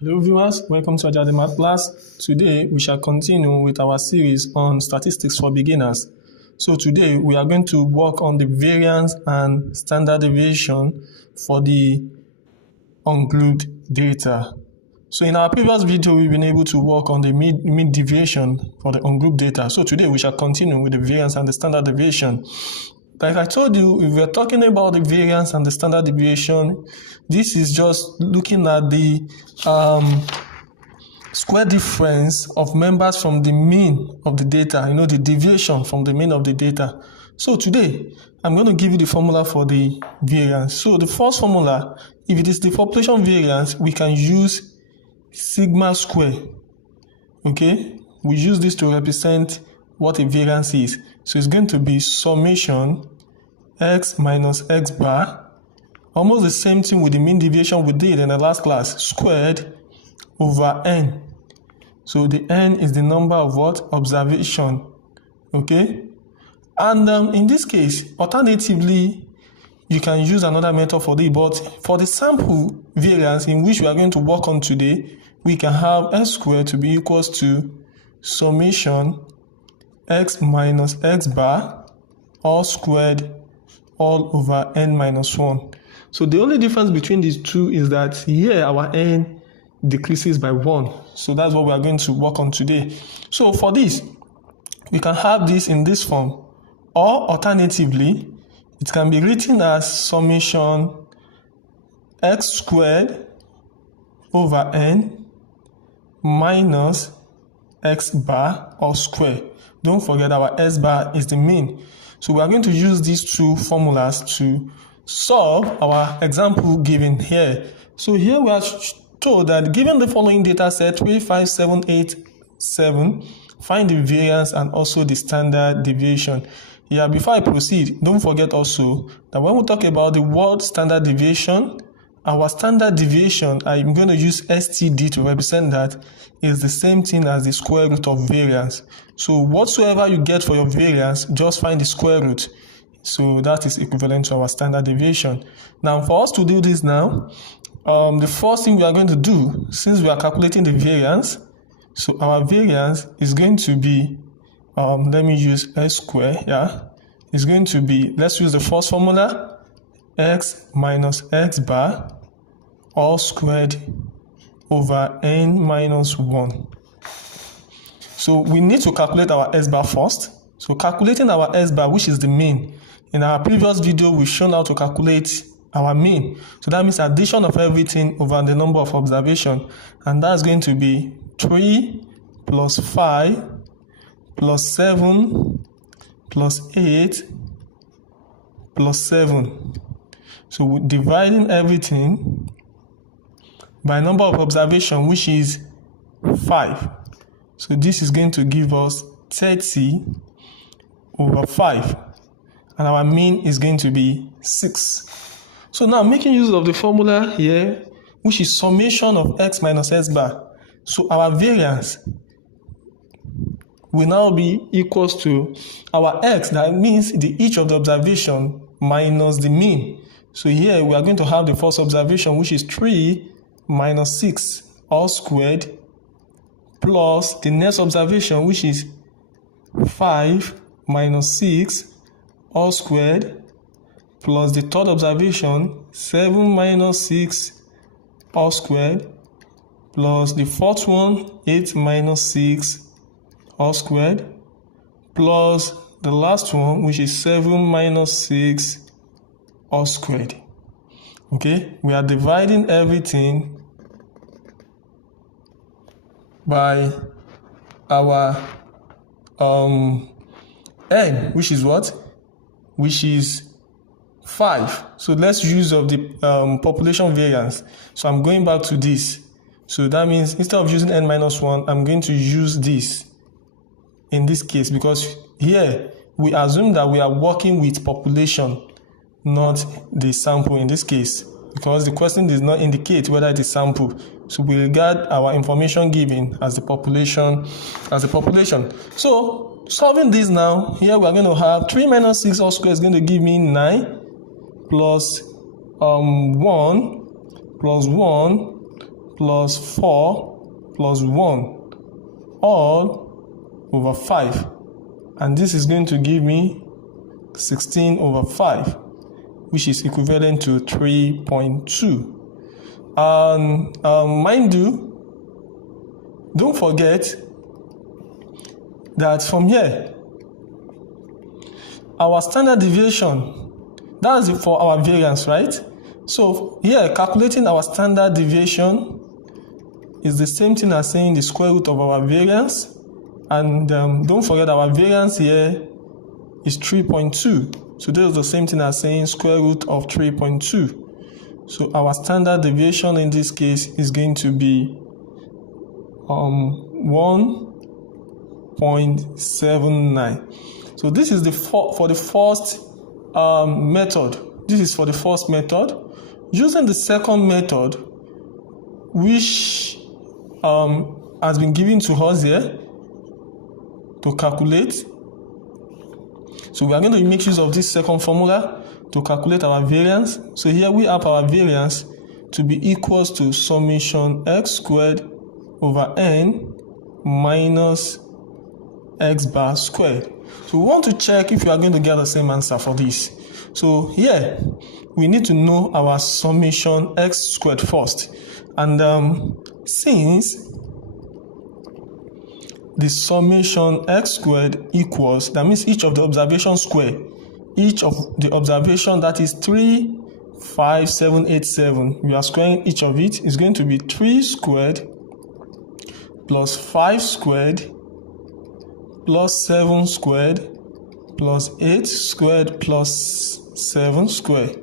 Hello viewers, welcome to Ajade Math class. Today we shall continue with our series on statistics for beginners. So today we are going to work on the variance and standard deviation for the ungrouped data. So in our previous video we've been able to work on the mean deviation for the ungrouped data. So today we shall continue with the variance and the standard deviation. Like I told you, if we're talking about the variance and the standard deviation, this is just looking at the square difference of members from the mean of the data, the deviation from the mean of the data. So today, I'm going to give you the formula for the variance. So the first formula, if it is the population variance, we can use sigma square. Okay? We use this to represent what a variance is. So it's going to be summation x minus x bar, almost the same thing with the mean deviation we did in the last class, squared over n. So the n is the number of what? Observation. Okay? And in this case, alternatively, you can use another method for this, but for the sample variance in which we are going to work on today, we can have x squared to be equals to summation x minus x bar all squared all over n minus 1. So the only difference between these two is that here our n decreases by 1. So that's what we are going to work on today. So for this, we can have this in this form, or alternatively, it can be written as summation x squared over n minus x bar all square. Don't forget our s bar is the mean. So we are going to use these two formulas to solve our example given here. So here we are told that given the following data set 3, 5, 7, 8, 7, find the variance and also the standard deviation. Yeah, before I proceed, don't forget also that when we talk about the word standard deviation, our standard deviation, I'm going to use STD to represent that, is the same thing as the square root of variance. So whatsoever you get for your variance, just find the square root. So that is equivalent to our standard deviation. Now for us to do this now, the first thing we are going to do, since we are calculating the variance, so our variance is going to be, let me use s squared, it's going to be, let's use the first formula, x minus x bar all squared over n minus 1. So we need to calculate our s bar first. So calculating our s bar, which is the mean. In our previous video, we've shown how to calculate our mean. So that means addition of everything over the number of observation. And that's going to be 3 plus 5 plus 7 plus 8 plus 7. So we're dividing everything by number of observation, which is 5. So this is going to give us 30 over 5. And our mean is going to be 6. So now making use of the formula here, which is summation of x minus x bar. So our variance will now be equals to our x, that means each of the observation minus the mean. So here we are going to have the first observation, which is 3 minus 6 all squared, plus the next observation, which is 5 minus 6 all squared, plus the third observation, 7 minus 6 all squared, plus the fourth one, 8 minus 6 all squared, plus the last one, which is 7 minus 6 all squared. Okay, we are dividing everything by our n, which is what? Which is 5. So let's use of the population variance. So I'm going back to this. So that means instead of using n minus 1, I'm going to use this in this case, because here we assume that we are working with population, not the sample in this case, because the question does not indicate whether it is sample. So we regard our information given as the population, So solving this now, here we are going to have 3 minus 6 all squared is going to give me 9 plus 1 plus 1 plus 4 plus 1 all over 5. And this is going to give me 16 over 5, which is equivalent to 3.2. Mind you, don't forget that from here, our standard deviation, that's for our variance, right? So here, calculating our standard deviation is the same thing as saying the square root of our variance. And don't forget our variance here is 3.2. So this is the same thing as saying square root of 3.2. So our standard deviation in this case is going to be 1.79. So this is for the first method. This is for the first method. Using the second method, which has been given to us here to calculate. So we are going to make use of this second formula to calculate our variance. So here we have our variance to be equals to summation x squared over n minus x bar squared. So we want to check if we are going to get the same answer for this. So here we need to know our summation x squared first. And since the summation x squared equals, that means each of the observation square, each of the observation, that is 3, 5, 7, 8, 7, we are squaring each of it, is going to be 3 squared plus 5 squared plus 7 squared plus 8 squared plus 7 squared.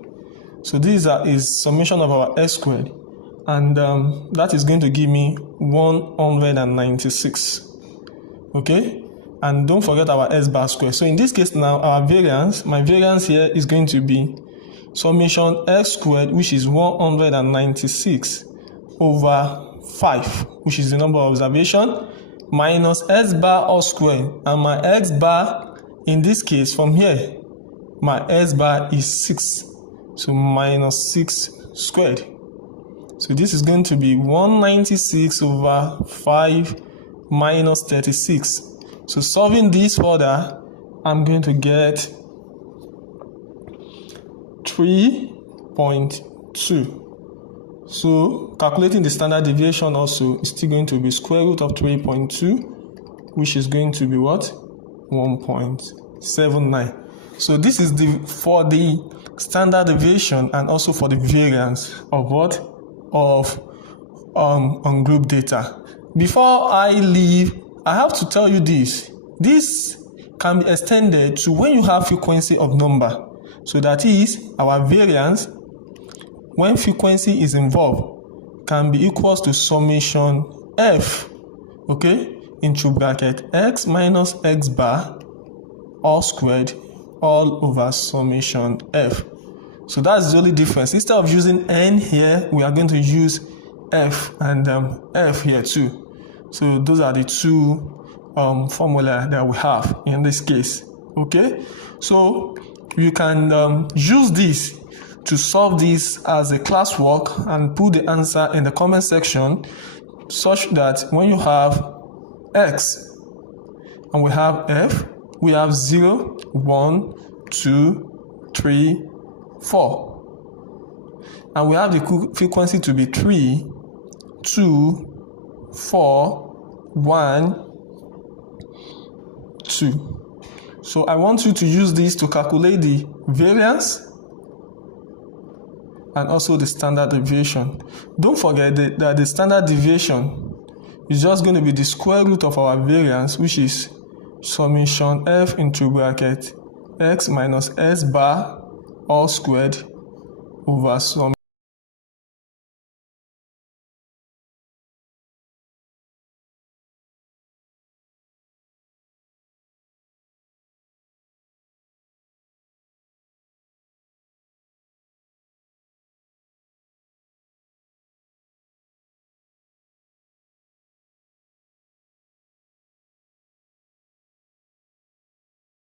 So this is summation of our x squared, and that is going to give me 196. Okay, and don't forget our s bar square. So in this case now, our variance, my variance here is going to be summation x squared, which is 196 over 5, which is the number of observation, minus s bar all square. And my x bar in this case from here, my s bar is 6, so minus 6 squared. So this is going to be 196 over 5 minus 36. So solving this further, I'm going to get 3.2. So calculating the standard deviation also is still going to be square root of 3.2, which is going to be what? 1.79. So this is for the standard deviation and also for the variance of what? Of ungrouped data. Before I leave, I have to tell you this. This can be extended to when you have frequency of number. So that is, our variance, when frequency is involved, can be equals to summation f, okay, into bracket x minus x bar all squared all over summation f. So that's the only difference. Instead of using n here, we are going to use f and f here too. So those are the two formula that we have in this case. Okay, so you can use this to solve this as a classwork and put the answer in the comment section, such that when you have x and we have f, we have 0, 1, 2, 3, 4, and we have the frequency to be 3, 2, 4, 1, 2. So I want you to use this to calculate the variance and also the standard deviation. Don't forget that the standard deviation is just going to be the square root of our variance, which is summation f into bracket x minus s bar all squared over summation